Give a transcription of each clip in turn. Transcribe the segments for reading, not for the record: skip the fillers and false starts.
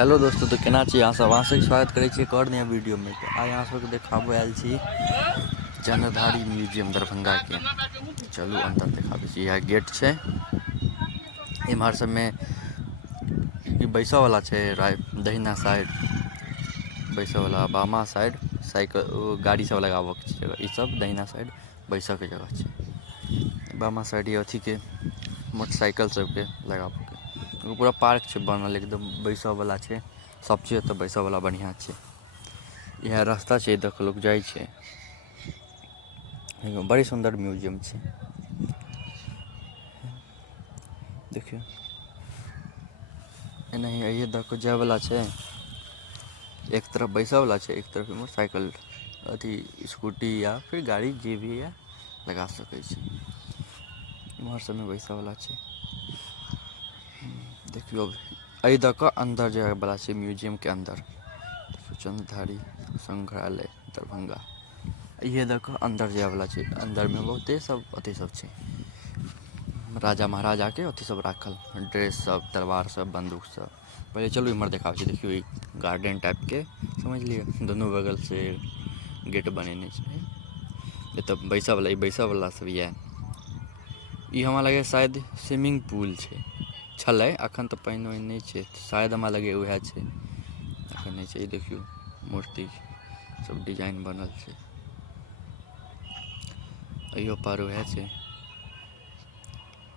Hello दोस्तों, तो केना छी अहाँ सब? अहाँ सबके स्वागत करै छी एक और नया वीडियो में। तो आइ अहाँ सबके देखाबो आयल छी जनधारी म्यूजियम दरभंगा के। चलू अंदर देखाबै छी। यह गेट छै। इम्हर सब में बैसऽ वाला छै, दहिना साइड बैसऽ वाला, बामा साइड साइकिल गाड़ी सब लगाबऽ के छै जगह। ई सब दहिना साइड बैसऽ के जगह छै। बामा साइड ये अथी के मोटरसाइकिल सबके लगाबऽ के। पूरा पार्क छै बनल, एकदम बैसऽ वाला छै। सब चीज एतऽ बैसऽ वाला बढ़िया छै। यह रास्ता छै, देख लोग जाइ छै। बड़ी सुंदर म्यूजियम छै, देखियो। एनाही अइये दऽ कऽ जाय वाला छै। एक तरफ बैसऽ वाला छै, एक तरफ मोटरसाइकिल अथी स्कूटी या फिर गाड़ी जे भी है लगा सकै छी। इम्हर सबमे बैसऽ वाला छै। देखियौ एहि दऽ कऽ अंदर जाय वाला छै म्यूजियम के अंदर। जनधारी संग्रहालय दरभंगा, इहे दऽ कऽ अंदर जाय वाला छै। अंदर में बहुते सब अथी सब छै, राजा महाराजा के अथी सब राखल, ड्रेस सब, तलवार सब, बंदूक सब। पहले चलू इम्हर देखाबै छी। देखियौ ई गार्डन टाइप के समझलियै, दुनू बगल से गेट बनेने छै। एतऽ बैसऽ वाला, ई बैसऽ वाला सब ये। ई हमरा लगैये शायद स्विमिंग पूल छलै। अखन तऽ पानि वानि नहि छै, शायद हमरा लगैये उएह छै। एखन नहि छै। ई देखियौ मूर्ति सब डिजाइन बनल छै। अइयो पार उएह छै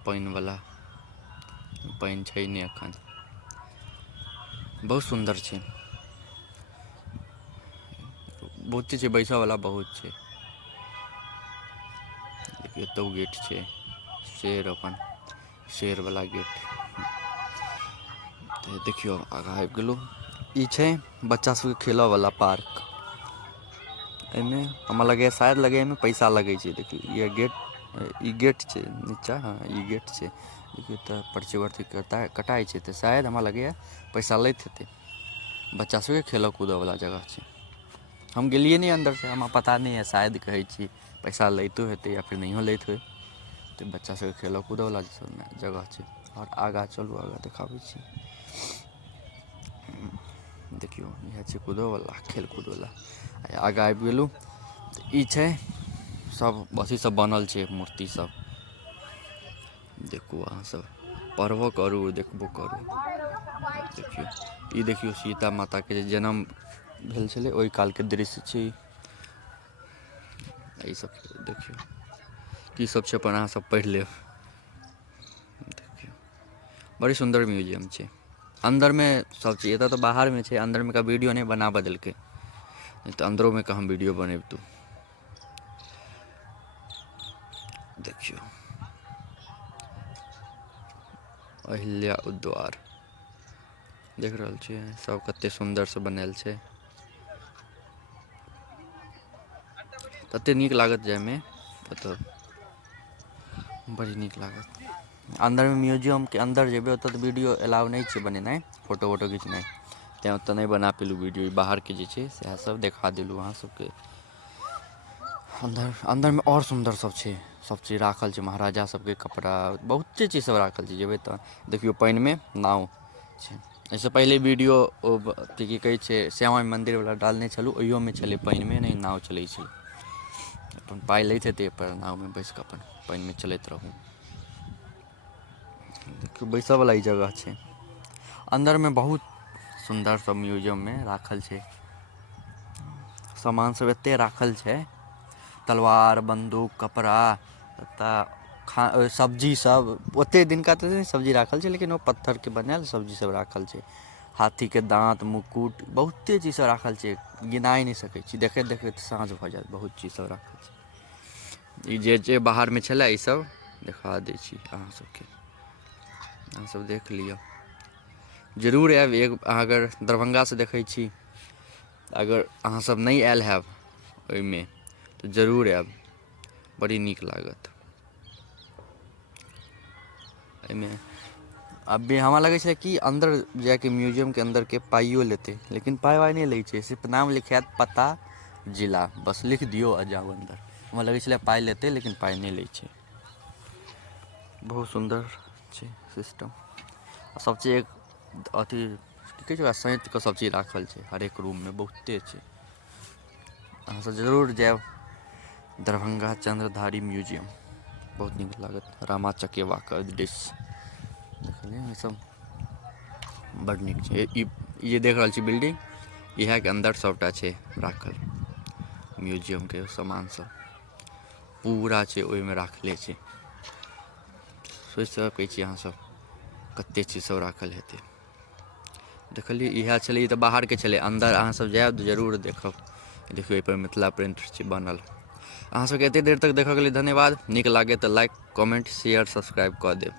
पानि वाला, पानि छै नहि एखन। बहुत सुन्दर छै, बहुते छै बैसऽ वाला, बहुत छै। देखियौ एतौ गेट छै, शेर अपन शेर वाला गेट। तऽ देखियौ आगाँ आबि गेलहुँ। ई छै बच्चा सबके खेलऽ वाला पार्क। एहिमे हमरा लगैये शायद एहिमे पैसा लगै छै। देखियौ ई गेट छै नीचा, हाँ ई गेट छै। देखियौ तऽ पर्ची वर्ची कटाइ छै, तऽ शायद हमरा लगैये पैसा लैत हेतै। बच्चा सबके खेलऽ कूदऽ वाला जगह छै। हम गेलियै नहि अन्दर से, हमरा पता नहि है, शायद कहै छी पैसा लैतो हेतै या फिर नहियो लैत होइ। तऽ बच्चा सबके खेलऽ कूदऽ वाला जगह छै। आओर आगाँ चलू, आगाँ देखाबै छी। देखियौ इएह छै कूदऽ वाला, खेल कूद वाला। आगाँ आबि गेलहुँ तऽ ई छै सब अथी सब बनल छै, मूर्ति सब। देखू अहाँ सब पढ़बो करू, देखबो करू। देखियौ ई देखियौ सीता माता के जे जनम भेल छलै ओहि काल के दृश्य छै। ई सब देखियौ की सब छै, अपन अहाँ सब पढ़ि लेब। देखियौ बड़ी सुन्दर म्यूजियम छै। अंदर में सब चीज, एतऽ तऽ बाहर में छै, अंदर में का वीडियो नहि बनाबऽ देलकै, नहीं तऽ अंदरो में का हम वीडियो बनैबतू। देखियौ अहिल्या उद्वार देख रहल छियै, सब कते सुन्दर से बनायल छै। कते नीक लागत जायमे ओतऽ, बड़ी नीक लागत। अंदर में म्यूजियम के अंदर जेबै, ओतऽ तऽ वीडियो एलाउ नहि छै बनेनाइ, फोटो वोटो घिचनाइ। तैँ ओतऽ नहि बना पेलहुँ वीडियो। बाहरके जे छै सएह सब देखा देलहुँ अहाँ सबके। अंदर में और सुन्दर सब छै, सब चीज राखल छै। महाराजा सबके कपड़ा, बहुते चीज सब राखल छै। जेबै तऽ देखियौ पानि में नाव छै। एहिसँ पहिले वीडियो की कहै छै श्यामा माइ मन्दिर वाला डालने छलहुँ, ओहियोमे छलै पानि में एनाही नाव चलै छै। अपन पाइ लैत हेतै पर नाव में बैस कऽ अपन पानि में चलैत रहू। देखियौ बैसऽ वाला ई जगह छै। अंदर में बहुत सुन्दर सब म्यूजियम में राखल छै। सामान सब एते राखल छै, तलवार, बन्दूक, कपड़ा, सब्जी सब। ओते दिनका तऽ नहि सब्जी राखल छै, लेकिन ओ पत्थर के बनायल सब्जी सब राखल छै। हाथी के दाँत, मुकुट, बहुते चीज सब राखल छै, गिनाइ नहि सकै छी। देखैत देखैत साँझ भऽ जायत, बहुत चीज सब राखल छै। ई जे बाहर में छलै ई सब देखा दै छी अहाँ सबके, अहाँ सब देख लिअ। जरूर आयब अहाँ अगर दरभंगा से देखै छी, अगर अहाँ सब नहि आयल हैब ओहिमे तऽ जरूर आयब, बड़ी नीक लागत। एहिमे अभी हमरा लगै छै कि अंदर जाके म्यूजियम के अंदर के पाइयो लेतै, लेकिन पाइ वाइ नहि लै छै। सिर्फ नाम लिखायत, पता, जिला, बस लिख दियौ आ जाउ अन्दर। हमरा लगै छलै पाइ लेतै, लेकिन पाइ नहि लै छै। बहुत सुन्दर छै सिस्टम। सब चीज अथी की कहै छै सैंत कऽ सब चीज राखल छै हरेक रूममे बहुते छै। अहाँसब जरूर जायब दरभंगा चंद्रधारी म्यूजियम, बहुत नीक लागत। रामा चकेवाके डिश देखलियै ई सब बड़ नीक छै। ई जे देख रहल छी बिल्डिंग, इएहके अंदर सबटा छै राखल म्यूजियमके सामान सब पूरा छै ओहिमे राखले छै। सोचि सकै छी अहाँसब कतेक चीज सब राखल हेतै। देखलियै इएह छलै, ई तऽ बाहरके छलै, अन्दर अहाँसब जायब तऽ जरूर देखब। देखियौ एहिपर मिथिला प्रिंट छै बनल। अहाँसबके एतेक देर तक देखऽके लेल धन्यवाद। नीक लागै तऽ लाइक कमेंट शेयर सब्सक्राइब कऽ देब।